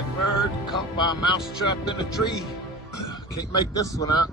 blackbird caught by a mouse trapped in a tree. Can't make this one out.